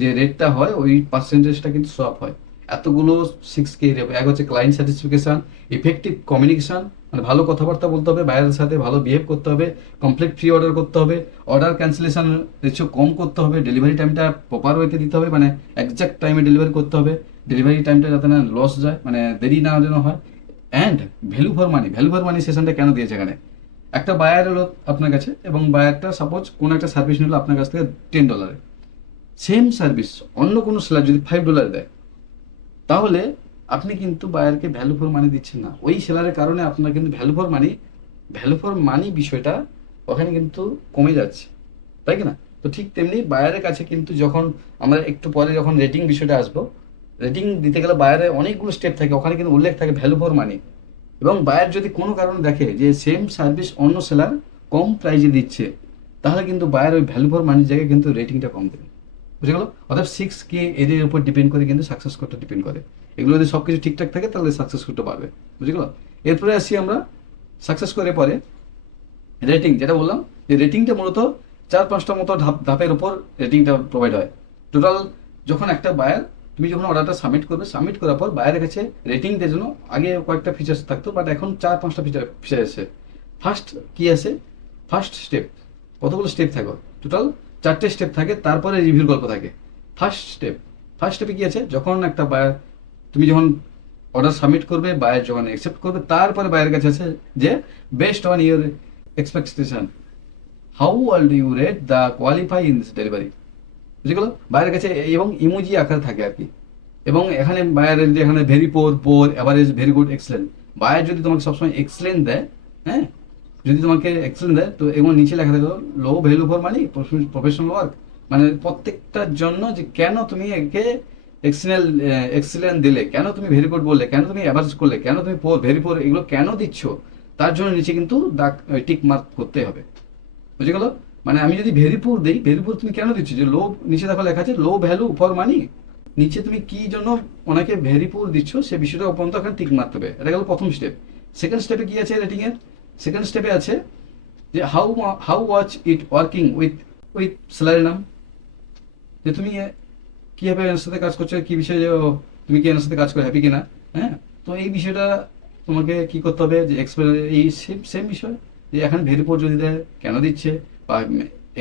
যে রেটটা হয়, ওই পার্সেন্টেজটা কিন্তু সব হয় এতগুলো 6 কে এরিয়া। এক হচ্ছে ক্লায়েন্ট স্যাটিসফিকেশন, ইফেক্টিভ কমিউনিকেশন, মানে ভালো কথাবার্তা বলতে হবে, বাইরের সাথে ভালো বিহেভ করতে হবে, কমপ্লিট প্রি অর্ডার করতে হবে, অর্ডার ক্যান্সেলেশন রেশিও কম করতে হবে, ডেলিভারি টাইমটা প্রপার ওয়েতে দিতে হবে, মানে একজ্যাক্ট টাইমে ডেলিভারি করতে হবে, ডেলিভারি টাইমটা যাতে না লস যায়, মানে দেরি না যেন হয়। And value for money. Value for money সেশনটা কেন দিয়েছে এখানে? একটা বায়ার এলো আপনার কাছে এবং বায়ারটা সাপোজ কোনো একটা সার্ভিস নিল আপনার কাছ থেকে $10, সেম সার্ভিস অন্য কোনো সেলার যদি $5 দেয়, তাহলে আপনি কিন্তু বায়ারকে ভ্যালু ফর মানি দিচ্ছেন না। ওই সেলারের কারণে আপনার কিন্তু ভ্যালু ফর মানি বিষয়টা ওখানে কিন্তু কমে যাচ্ছে, তাই কি না? তো ঠিক তেমনি বায়ারের কাছে কিন্তু যখন আমরা একটু পরে যখন রেটিং বিষয়টা আসবো, রেটিং দিতে গেলে বায়ারের অনেকগুলো স্টেপ থাকে, ওখানে কিন্তু উল্লেখ থাকে ভ্যালু ফর মানি। এবং বায়ার যদি কোনো কারণে দেখে যে সেম সার্ভিস অন্য সেলার কম প্রাইসে দিচ্ছে, তাহলে কিন্তু বায়ার ওই ভ্যালু ফর মানির জায়গায় কিন্তু রেটিংটা কম দেবে। বুঝে গেল? অর্থাৎ 6 কে এরিয়ার উপর ডিপেন্ড করে কিন্তু সাকসেস স্কোরটা ডিপেন্ড করে। এগুলো যদি সব কিছু ঠিকঠাক থাকে তাহলে সাকসেস স্কোরটা বাড়বে। বুঝে গেল? এরপরে আসি আমরা সাকসেস স্কোরের পরে রেটিং, যেটা বললাম যে রেটিংটা মূলত 4-5টা মতো ধাপের উপর রেটিংটা প্রোভাইড হয়। টোটাল যখন একটা বায়ার, তুমি যখন অর্ডারটা সাবমিট করবে, সাবমিট করার পর বায়ারের কাছে রেটিং দেওয়ার জন্য আগে কয়েকটা ফিচার্স থাকতো, বাট এখন 4-5টা ফিচার আছে। ফার্স্ট কি আছে? ফার্স্ট স্টেপ, কতগুলো স্টেপ থাকে? টোটাল 4টে স্টেপ থাকে, তারপরে রিভিউর গল্প থাকে। ফার্স্ট স্টেপে কি আছে? যখন একটা বায়ার, তুমি যখন অর্ডার সাবমিট করবে, বায়ার যখন অ্যাকসেপ্ট করবে, তারপরে বায়ারের কাছে আছে যে best on your expectation how well do you rate the quality in this delivery. বুঝে গেল? বায়ারের কাছে এবং ইমোজি আকারে থাকে আর কি। এবং এখানে বায়ারের যে এখানে very poor, average, very good, excellent. Buyer যদি তোমাকে সবসময় এক্সেলেন্ট দেয়, হ্যাঁ, যদি তোমাকে এক্সেলেন্ট দেয়, তো এবং নিচে লেখা থাকে low value for money, professional work, মানে প্রত্যেকটার জন্য যে কেন তুমি একে এক্সেলেন্ট দিলে, কেন তুমি ভেরি গুড বললে, কেন তুমি অ্যাভারেজ করলে, কেন তুমি ভেরি পোর, এগুলো কেন দিচ্ছ, তার জন্য নিচে কিন্তু টিক মার্ক করতে হবে। বুঝে গেল? মানে আমি যদি ভেরিপুর দিই, ভেরিপুর তুমি কেন দিচ্ছ? যে লো, নিচে দেখো লেখা আছে লো ভ্যালু ফর মানি, নিচে তুমি কি জন্য ওনাকে ভেরিপুর দিচ্ছ সে বিষয়টা পর্যন্ত এখানে টিক মারতে হবে। এটা গেল প্রথম স্টেপ। সেকেন্ড স্টেপে কি আছে রেটিং এর? সেকেন্ড স্টেপে আছে যে how watch it working with salary নাম, যে তুমি কিভাবে এর সাথে কাজ করছো, কি বিষয়ে তুমি কি এর সাথে কাজ করে হ্যাপি কিনা। হ্যাঁ, তো এই বিষয়টা তোমাকে কি করতে হবে যে এই সেম বিষয়, যে এখানে ভেরিপোর্ট যদি দেয় কেন দিচ্ছে, বা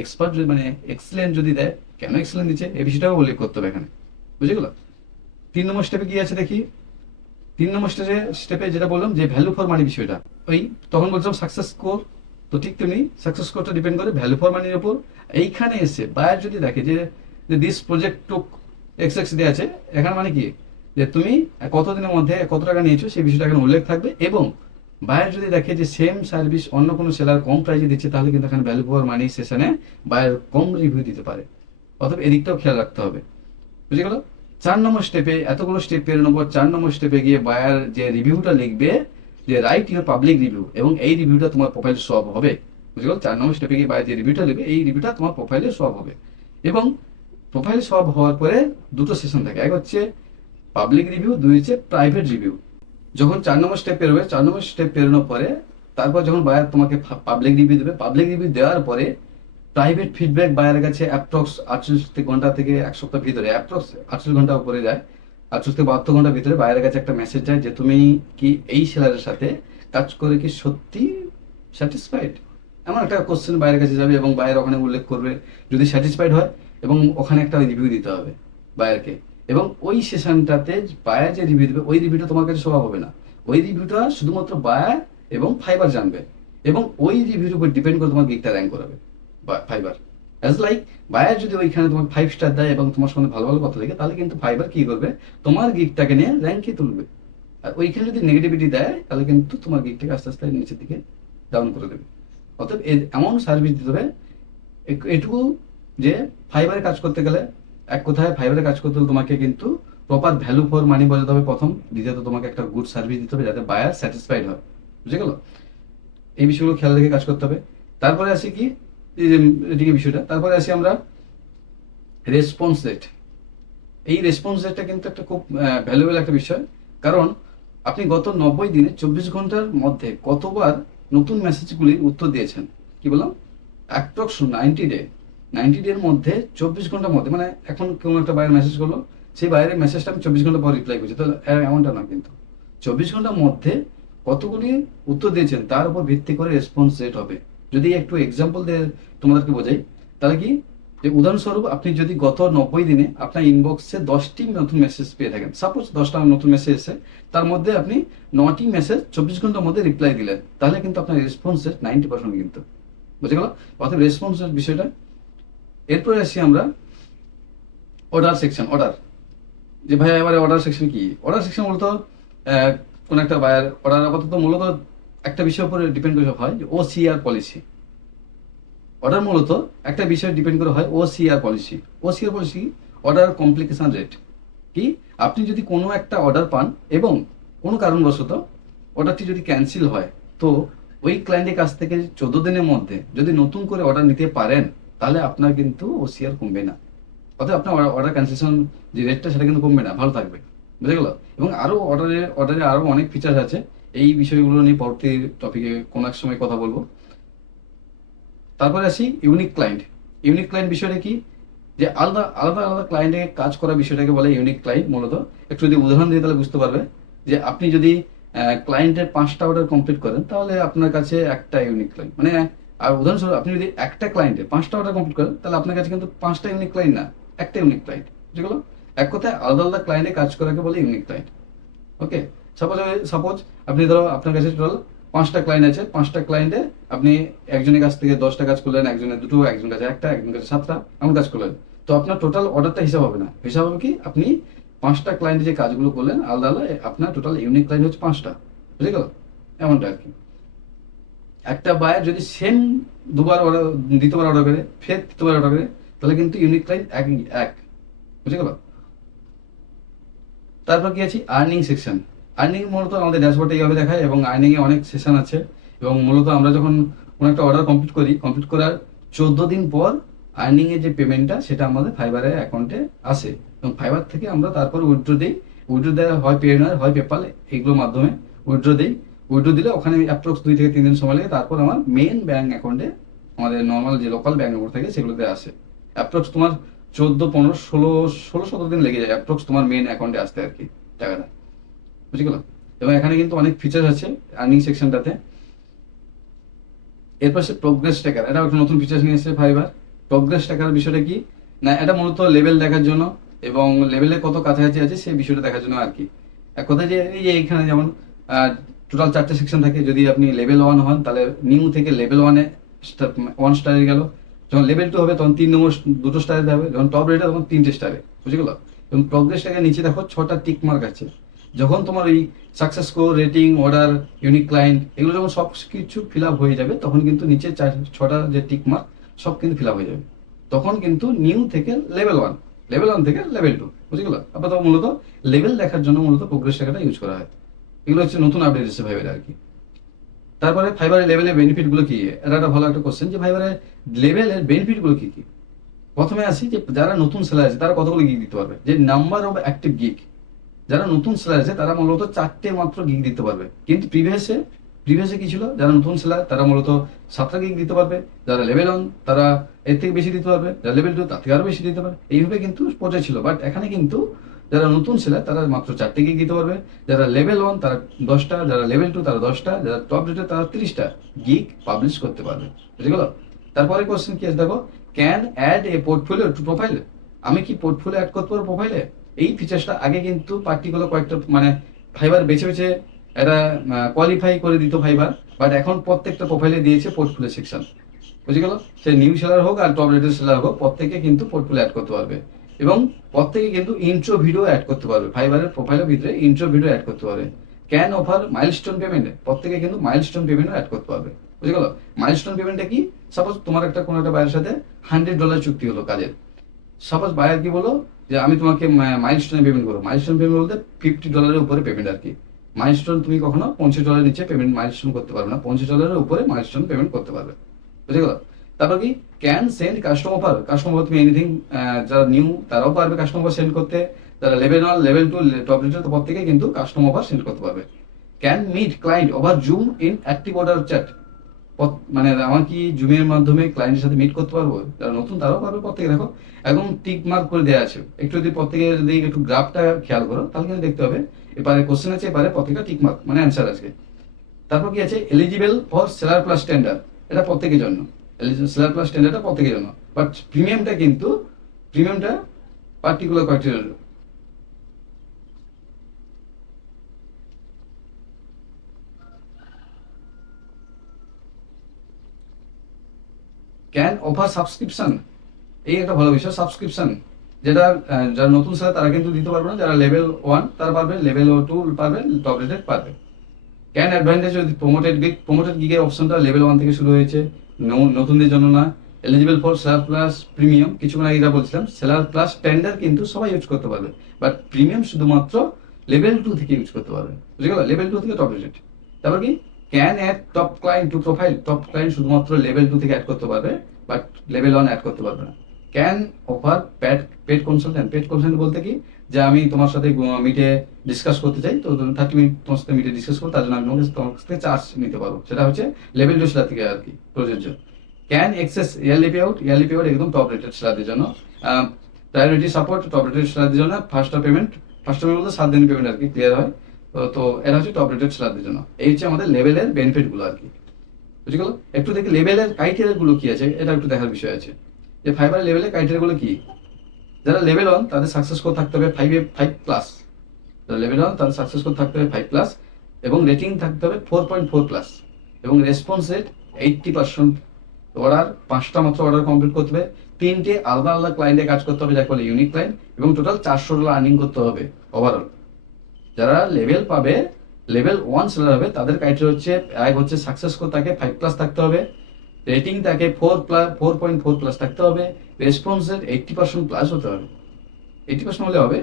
এক্সপার্ট যদি মানে এক্সেলেন্ট যদি দেয় কেন এক্সেলেন্ট দিচ্ছে, এই বিষয়টাও উল্লেখ করতে হবে এখানে। বুঝে গেল? 3 নম্বর স্টেপে কি আছে দেখি। 3 নম্বর স্টেপে যেটা বললাম যে ভ্যালু ফর মানি বিষয়টা, ওই তখন বলছিলাম সাকসেস স্কোর। তো ঠিক তেমনি সাকসেস স্কোরটা ডিপেন্ড করে ভ্যালু ফর মানির উপর। এইখানে এসে বায়ার যদি দেখে যে দিস প্রজেক্ট টুক এক্স দেওয়া আছে, এখানে মানে কি যে তুমি কতদিনের মধ্যে কত টাকা নিয়েছো সেই বিষয়টা এখানে উল্লেখ থাকবে। এবং বায়ার যদি দেখে যে সেম সার্ভিস অন্য কোনো সেলার কম প্রাইসে দিচ্ছে, তাহলে কিন্তু এখানে ভ্যালু ফর মানি সেশনে বায়ার কম রিভিউ দিতে পারে। অথবা এদিকটাও খেয়াল রাখতে হবে। বুঝে গেল? 4 নম্বর স্টেপে, এতগুলো স্টেপ পেরোনোর নম্বর 4 নম্বর স্টেপে গিয়ে বায়ার যে রিভিউটা লিখবে, যে রাইট ইউর পাবলিক রিভিউ, এবং এই রিভিউটা তোমার প্রোফাইল সব হবে। বুঝে গেল? 4 নম্বর স্টেপে গিয়ে বায়ার যে রিভিউটা নেবে, এই রিভিউটা তোমার প্রোফাইলে শো হবে। এবং প্রোফাইলে শো হওয়ার পরে দুটো সেশন থাকে, এক হচ্ছে পাবলিক রিভিউ, দুই হচ্ছে প্রাইভেট রিভিউ। যখন 4 নম্বর স্টেপ পেরোবে, 4 নম্বর স্টেপ পেরোনোর পরে তারপর যখন বায়ার তোমাকে পাবলিক রিভিউ দেবে, পাবলিক রিভিউ দেওয়ার পরে প্রাইভেট ফিডব্যাক বায়ারের কাছে অ্যাপ্রক্স 48 ঘন্টা থেকে এক সপ্তাহ ভিতরে, অ্যাপ্রক্স 48 ঘন্টা উপরে যায়, 48 থেকে 72 ঘন্টার ভিতরে বায়ারের কাছে একটা মেসেজ যায় যে তুমি কি এই সেলারের সাথে কাজ করে কি সত্যি স্যাটিসফাইড। এমন একটা কোশ্চেন বায়ারের কাছে যাবে এবং বায়ার ওখানে উল্লেখ করবে যদি স্যাটিসফাইড হয়, এবং ওখানে একটা রিভিউ দিতে হবে বায়ারকে। এবং ওই সেশনটাতে বায়ার যে রিভিউ দেবে, ওই রিভিউটা তোমার কাছে শোভা হবে না, ওই রিভিউটা শুধুমাত্র বায়ার এবং ফাইবার জানবে, এবং ওই রিভিউর উপর ডিপেন্ড করে তোমার গিগটা র্যাঙ্ক করাবে ফাইবার। অ্যাজ লাইক বায়ার যদি ওইখানে তোমাকে 5 স্টার দেয় এবং তোমার সঙ্গে ভালো ভালো কথা লেগে, তাহলে কিন্তু ফাইবার কি করবে, তোমার গিগটাকে নিয়ে র্যাঙ্কে তুলবে। আর ওইখানে যদি নেগেটিভিটি দেয়, তাহলে কিন্তু তোমার গিগটাকে আস্তে আস্তে নিচের দিকে ডাউন করে দেবে। অতএব এমন সার্ভিস দিতে হবে এটুকু, যে ফাইবারে কাজ করতে গেলে, এক কথায় ফাইবারে কাজ করতে হলে তোমাকে কিন্তু প্রপার ভ্যালু ফর মানি বোঝাতে হবে প্রথম, দ্বিতীয়ত তোমাকে একটা গুড সার্ভিস দিতে হবে যাতে বায়ার স্যাটিসফাইড হয়। বুঝে গেল? এই বিষয়গুলো খেয়াল রেখে কাজ করতে হবে। তারপরে আসি কি, এই যে এদিকে বিষয়টা, তারপরে আসি আমরা রেসপন্স রেট। এই রেসপন্স রেটটা কিন্তু একটা খুব ভ্যালুয়েবল একটা বিষয়, কারণ আপনি গত 90 দিনে 24 ঘন্টার মধ্যে কতবার নতুন মেসেজগুলির উত্তর দিয়েছেন। কি বললাম? অ্যাপ্রক্স 90 ডে এর মধ্যে 24 ঘন্টার মধ্যে, মানে এখন কোনো একটা বাইরে মেসেজ করলো, সেই বাইরের মেসেজটা আমি 24 ঘন্টা পর রিপ্লাই করছি, তাহলে এমনটা না, কিন্তু 24 ঘন্টার মধ্যে কতগুলি উত্তর দিয়েছেন তার উপর ভিত্তি করে রেসপন্স রেট হবে। যদি একটু এক্সাম্পল দিয়ে তোমাদেরকে বোঝাই, তাহলে কি, যে উদাহরণস্বরূপ আপনি যদি গত 90 দিনে আপনার ইনবক্সে 10টি নতুন মেসেজ পেয়ে থাকেন, সাপোজ 10টা নতুন মেসেজ এসে তার মধ্যে আপনি 9টি মেসেজ 24 ঘন্টার মধ্যে রিপ্লাই দিলেন, তাহলে কিন্তু আপনার রেসপন্স রেট 90% কিন্তু। বুঝে গেল? অর্থাৎ রেসপন্স রেট বিষয়টা। এরপরে আসি আমরা অর্ডার সেকশন। অর্ডার, যে ভাই এবারে অর্ডার সেকশন কি? অর্ডার সেকশন মূলত কোন একটা বায়ার অর্ডার আপাতত মূলত একটা বিষয়ের উপরে ডিপেন্ড করে হয়, যে OCR পলিসি। অর্ডার মূলত একটা বিষয় ডিপেন্ড করে হয় OCR policy. OCR policy order complication rate. কি, আপনি যদি কোনো একটা অর্ডার পান এবং কোনো কারণবশত অর্ডারটি যদি ক্যান্সেল হয়, তো ওই ক্লায়েন্টের কাছ থেকে 14 দিনের মধ্যে যদি নতুন করে অর্ডার নিতে পারেন, তাহলে আপনার কিন্তু OCR কমবে না। অর্থাৎ আপনার অর্ডার ক্যান্সেলেশন যে রেটটা, সেটা কিন্তু কমবে না, ভালো থাকবে। বুঝে গেল? এবং আরও অর্ডারে আরও অনেক ফিচার আছে, এই বিষয়গুলো নিয়ে পরবর্তী টপিকে কোনো এক সময় কথা বলবো। তারপরে আসি ইউনিক ক্লায়েন্ট। ইউনিক ক্লায়েন্ট বিষয়টা কি, যে আলাদা আলাদা আলাদা ক্লায়েন্টে কাজ করা বিষয়টাকে বলে ইউনিক ক্লায়েন্ট। মূলত একটু যদি উদাহরণ দিয়ে তাহলে বুঝতে পারবে, যে আপনি যদি ক্লায়েন্টের 5টা অর্ডার কমপ্লিট করেন, তাহলে আপনার কাছে একটা ইউনিক ক্লায়েন্ট, মানে, আর উদাহরণস্বরূপ আপনি যদি একটা ক্লায়েন্টে 5টা অর্ডার কমপ্লিট করেন, তাহলে আপনার কাছে কিন্তু 5টা ইউনিক ক্লায়েন্ট না, একটা ইউনিক ক্লায়েন্ট। যেগুলো এক কথায় আলাদা আলাদা ক্লায়েন্টে কাজ করাকে বলে ইউনিক ক্লায়েন্ট। ওকে, সাপোজ আপনি ধরো আপনার কাছে টোটাল 5টা ক্লায়েন্ট আছে, 5টা ক্লায়েন্টে আপনি একজনের কাছ থেকে 10টা কাজ করলেন, একজনের 2টো, একজনের কাছে 1টা, একজনের কাছে 7টা, এমন কাজ করলেন। তো আপনার টোটাল অর্ডারটা হিসাব হবে না, হিসাব হবে কি, আপনি 5টা ক্লায়েন্টে যে কাজগুলো করলেন আলাদা আলাদা, আপনার টোটাল ইউনিক ক্লায়েন্ট হচ্ছে 5টা। বুঝে গেল? এমনটা আর কি। একটা বায়ার যদি সেম দুবার অর্ডার, দ্বিতীয়বার অর্ডার করে, ফের তৃতীয়বার অর্ডার করে, তাহলে কিন্তু ইউনিক ক্লায়েন্ট এক। বুঝে গেল? তারপর কি আছে, আর্নিং সেকশন। আর্নিং মূলত আমাদের ড্যাশবোর্ডে এইভাবে দেখায়, এবং আর্নিং এ অনেক সেশন আছে। এবং মূলত আমরা যখন কোনো একটা অর্ডার কমপ্লিট করি, কমপ্লিট করার 14 দিন পর আর্নিং এর যে পেমেন্টটা, সেটা আমাদের ফাইবারের অ্যাকাউন্টে আসে, এবং ফাইবার থেকে আমরা তারপর উইথড্র দিই। উইথড্র দেওয়া হয় পেনার, হয় পেপাল, এগুলোর মাধ্যমে উইথড্র দিই। উইথড্র দিলে ওখানে অ্যাপ্রক্স 2 থেকে 3 দিন সময় লাগে, তারপর আমার মেন ব্যাঙ্ক অ্যাকাউন্টে, আমাদের নর্মাল যে লোকাল ব্যাঙ্ক অ্যাকাউন্ট থাকে সেগুলোতে আসে। অ্যাপ্রক্স তোমার 14, 15, 16, 17 দিন লেগে যায় অ্যাপ্রক্স তোমার মেন অ্যাকাউন্টে আসতে আর কি টাকাটা। বুঝে গেল? এবং এখানে কিন্তু অনেক ফিচার আছে আর্নিং সেকশনটাতে। এরপর সে প্রোগ্রেস ট্র্যাকার, এটা একটা নতুন ফিচার নিয়ে এসেছে ফাইবার। প্রোগ্রেস ট্র্যাকার বিষয়টা কি না, এটা মূলত লেভেল দেখার জন্য, এবং লেভেলে কত কাছাকাছি আছে সেই বিষয়টা দেখার জন্য আর কি। এক কথায় যে এই যে এখানে যেমন টোটাল 4টে সেকশন থাকে, যদি আপনি লেভেল 1 হন, তাহলে নিউ থেকে লেভেল 1-এ 1 স্টারে গেল। যখন লেভেল 2 হবে, তখন 3 নম্বর 2টো স্টারে যাবে। যখন টপ রেটে, তখন 3টে স্টারে। বুঝে গেল? এবং প্রোগ্রেস ট্র্যাকার নিচে দেখো 6টা টিক মার্ক আছে। যখন তোমার ওই success score, rating, order, unique client, এগুলো যখন সব কিছু ফিল আপ হয়ে যাবে, তখন কিন্তু নিচে 6টা যে টিক মার্ক, সব কিন্তু ফিল আপ হয়ে যাবে। তখন কিন্তু নিউ থেকে লেভেল 1, লেভেল 1 থেকে লেভেল 2। বুঝে গেল? আপাতত মূলত লেভেল দেখার জন্য মূলত প্রোগ্রেস ট্র্যাকারটা ইউজ করা হয়। এগুলো হচ্ছে নতুন আপডেট এসেছে ভাইবের আর কি। তারপরে ফাইবারের লেভেলের বেনিফিট গুলো কি, এটা একটা ভালো একটা কোশ্চেন যে ফাইবারের লেভেলের বেনিফিট গুলো কি কি। প্রথমে আসি যে যারা নতুন সেলার আছে তারা কতগুলো গিগ দিতে পারবে, যে নাম্বার অফ অ্যাক্টিভ গিগ। যারা নতুন সেলার আছে তারা মূলত 4টে মাত্র গিগ দিতে পারবে, কিন্তু প্রিভিয়াসে কি ছিল, যারা নতুন সেলার তারা মূলত 7টা গিগ দিতে পারবে, যারা লেভেল 1 তারা এর থেকে বেশি দিতে পারবে, যারা লেভেল 2 তার থেকে আরো বেশি দিতে পারবে, এইভাবে কিন্তু পর্যায় ছিল। বাট এখানে কিন্তু যারা নতুন সেলার তারা মাত্র 4টে গিগ দিতে পারবে, যারা লেভেল 1 তারা 10টা, যারা লেভেল 2 তারা 10টা, যারা টপ রেটেড তারা 30টা গিগ পাবলিশ করতে পারবে। বুঝে গেল? তারপরে কোশ্চেন কি আছে দেখো, can add a portfolio to profile. আমি কি পোর্টফোলিও অ্যাড করতে পারবো প্রোফাইলে? এই ফিচার্সটা আগে কিন্তু পার্টিকুলার কয়েকটা মানে ফাইবার বেছে বেছে এটা কোয়ালিফাই করে দিত ফাইবার, বাট এখন প্রত্যেকটা প্রোফাইলে দিয়েছে পোর্টফোলিও সেকশন। বুঝে গেল? সে নিউ সেলার হোক আর টপ রেটেড সেলার হোক, প্রত্যেকে কিন্তু পোর্টফোলিও অ্যাড করতে পারবে এবং প্রত্যেকে কিন্তু ইন্ট্রো ভিডিও অ্যাড করতে পারবে। ফাইবারের প্রোফাইলের ভিতরে ইন্ট্রো ভিডিও অ্যাড করতে পারবে। ক্যান অফার মাইলস্টোন পেমেন্ট, প্রত্যেকে কিন্তু মাইলস্টোন পেমেন্টও অ্যাড করতে পারবে। বুঝে গেল? মাইলস্টোন পেমেন্টটা কি? সাপোজ তোমার একটা কোনো একটা বায়ের সাথে $100 চুক্তি হলো কাজের। সাপোজ বায়ার কি বলো যে আমি তোমাকে মাইলস্টোনে পেমেন্ট করবো। মাইলস্টোন পেমেন্ট বলতে $50 উপরে পেমেন্ট আর কি। মাইলস্টোন তুমি কখনো $50 নিচে পেমেন্ট মাইলস্টোন করতে পারবে না, $50 উপরে মাইলস্টোন পেমেন্ট করতে পারবে। বুঝে গেল? তারপর কি, can send custom offer. Custom offer তুমি এনিথিং, যারা নিউ তারাও পারবে কাস্টম অফার সেন্ড করতে, যারা লেভেল 1 লেভেল 2 টপ রেটেড প্রত্যেকে কিন্তু কাস্টম অফার সেন্ড করতে পারবে। Can meet client over Zoom in active order chat. মানে আমার কি জুমের মাধ্যমে ক্লায়েন্টের সাথে মিট করতে পারবো? যারা নতুন তারাও পারবে। প্রত্যেকে দেখো একদম টিক মার্ক করে দেওয়া আছে। একটু যদি প্রত্যেকে যদি একটু গ্রাফটা খেয়াল করো তাহলে কিন্তু দেখতে হবে এবারে কোশ্চেন আছে, এবারে প্রত্যেকটা টিক মার্ক মানে অ্যান্সার আছে। তারপর কি আছে, eligible for seller plus tender. এটা প্রত্যেকের জন্য, সেলার প্লাস টেন্ডারটা প্রত্যেকের জন্য, বাট প্রিমিয়ামটা পার্টিকুলার ক্রাইটেরিয়ার। ক্যান অফার সাবস্ক্রিপশন, এই একটা ভালো বিষয়। সাবস্ক্রিপশন যেটা যারা নতুন সেলার তারা কিন্তু দিতে পারবে না, যারা লেভেল 1 তারা পারবে, লেভেল 2 পারবে, টপ রেটেড পারবে। ক্যান অ্যাডভান্টেজ প্রমোটেড গিগের অপশনটা লেভেল 1 থেকে শুরু হয়েছে, নতুনদের জন্য না। Eligible for seller plus premium, কিছুক্ষণ আগে যেটা বলছিলাম সেলার প্লাস টেন্ডার কিন্তু সবাই ইউজ করতে পারবে, বাট প্রিমিয়াম শুধুমাত্র লেভেল 2 থেকে ইউজ করতে পারবে। বুঝে গেল? লেভেল 2 থেকে টপ রেটেড। তারপর কি, can add top client to profile. Top client শুধুমাত্র লেভেল 2 থেকে অ্যাড করতে পারবে, বাট লেভেল 1 অ্যাড করতে পারবে না। ক্যান অফার পেড কনসালটেন্ট বলতে কি, যে আমি তোমার সাথে মিটে ডিসকাস করতে চাই, তো 30 মিনিট তোমার সাথে মিটে ডিসকাস করো, তার জন্য আমি তোমার কাছ থেকে চার্জ নিতে পারবো। সেটা হচ্ছে লেভেল 2 সেলার থেকে আর কি প্রযোজ্য। Can access early pay out একদম টপ রেটেড সেলারদের জন্য। প্রায়োরিটি সাপোর্ট টপ রেটেড সেলারদের জন্য। ফার্স্ট পেমেন্ট বলতে 7 দিন পেমেন্ট আর কি ক্লিয়ার হয়। তো এটা হচ্ছে টপ রেটেড সেলারদের জন্য। এই হচ্ছে আমাদের লেভেলের বেনিফিট গুলো আর কি। বুঝে গেল? একটু দেখি লেভেলের ক্রাইটেরিয়া গুলো কি আছে, এটা একটু দেখার বিষয় আছে যে ফাইবার লেভেলের ক্রাইটেরিয়া গুলো কি। যারা লেভেল 1 তাদের সাকসেস স্কোর থাকতে হবে 5+। যারা লেভেল 1 তাদের সাকসেস স্কোর থাকতে হবে 5+, এবং রেটিং থাকতে হবে 4.4+, এবং রেসপন্স রেট 80%। অর্ডার 5টা মাত্র অর্ডার কমপ্লিট করতে হবে, 3টে আলাদা আলাদা ক্লায়েন্টে কাজ করতে হবে যাকে বলে ইউনিক ক্লায়েন্ট, এবং টোটাল $400 আর্নিং করতে হবে ওভারঅল। যারা লেভেল পাবে, লেভেল 1 সেলার হবে, তাদের ক্রাইটেরিয়া হচ্ছে এক হচ্ছে সাকসেস স্কোর তাকে 5+ থাকতে হবে, রেটিং তাকে 4.4+ থাকতে হবে, রেসপন্স রেট 80%+ হতে হবে, 80% হলে হবে,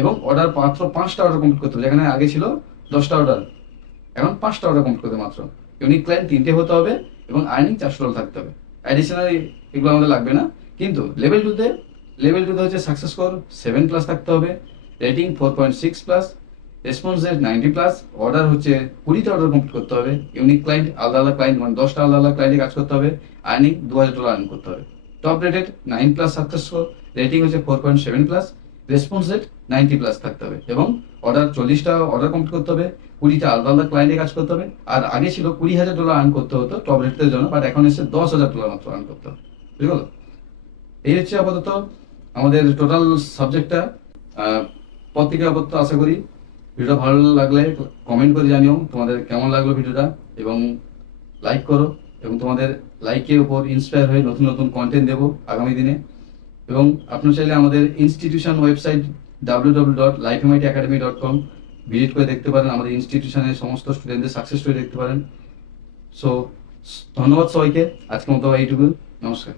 এবং অর্ডার মাত্র 5টা অর্ডার কমপ্লিট করতে হবে। যেখানে আগে ছিল 10টা অর্ডার, এখন 5টা অর্ডার কমপ্লিট করতে মাত্র। ইউনিক ক্লায়েন্ট 3টে হতে হবে, এবং আর্নিং $400 থাকতে হবে। অ্যাডিশনাল এগুলো আমাদের লাগবে না। কিন্তু লেভেল 2তে হচ্ছে সাকসেস স্কোর 7+ থাকতে হবে, রেটিং 4.6+, রেসপন্স রেট 90+, অর্ডার হচ্ছে 20টা অর্ডার কমপ্লিট করতে হবে, ইউনিক ক্লায়েন্ট আলাদা আলাদা ক্লায়েন্ট মানে 10টা আলাদা আলাদা ক্লায়েন্টে কাজ করতে হবে, আর্নিং $2000 আর্ন করতে হবে। Top rated 9+ success score, rating হচ্ছে 4.7+, রেসপন্স রেট 90+ থাকতে হবে, এবং অর্ডার 40টা অর্ডার কমপ্লিট করতে হবে, 20টা আলাদা আলাদা ক্লায়েন্টে কাজ করতে হবে। আর আগে ছিল $20,000 আর্ন করতে হতো টপ রেটের জন্য, বাট এখন এসে $10,000 মাত্র আর্ন করতে হবে। বুঝে গেল? এই হচ্ছে আপাতত আমাদের টোটাল সাবজেক্টটা। প্রত্যেকে আপাতত আশা করি ভিডিওটা ভালো লাগলে কমেন্ট করে জানিও তোমাদের কেমন লাগলো ভিডিওটা, এবং লাইক করো, এবং তোমাদের লাইকের উপর ইন্সপায়ার হয়ে নতুন নতুন কন্টেন্ট দেবো আগামী দিনে। এবং আপনারা চাইলে আমাদের ইনস্টিটিউশন ওয়েবসাইট www.lifemitacademy.com ভিজিট করে দেখতে পারেন, আমাদের ইনস্টিটিউশনের সমস্ত স্টুডেন্টদের সাকসেস স্টোরি দেখতে পারেন। সো ধন্যবাদ সবাইকে, আজকের মতো এইটুকু, নমস্কার।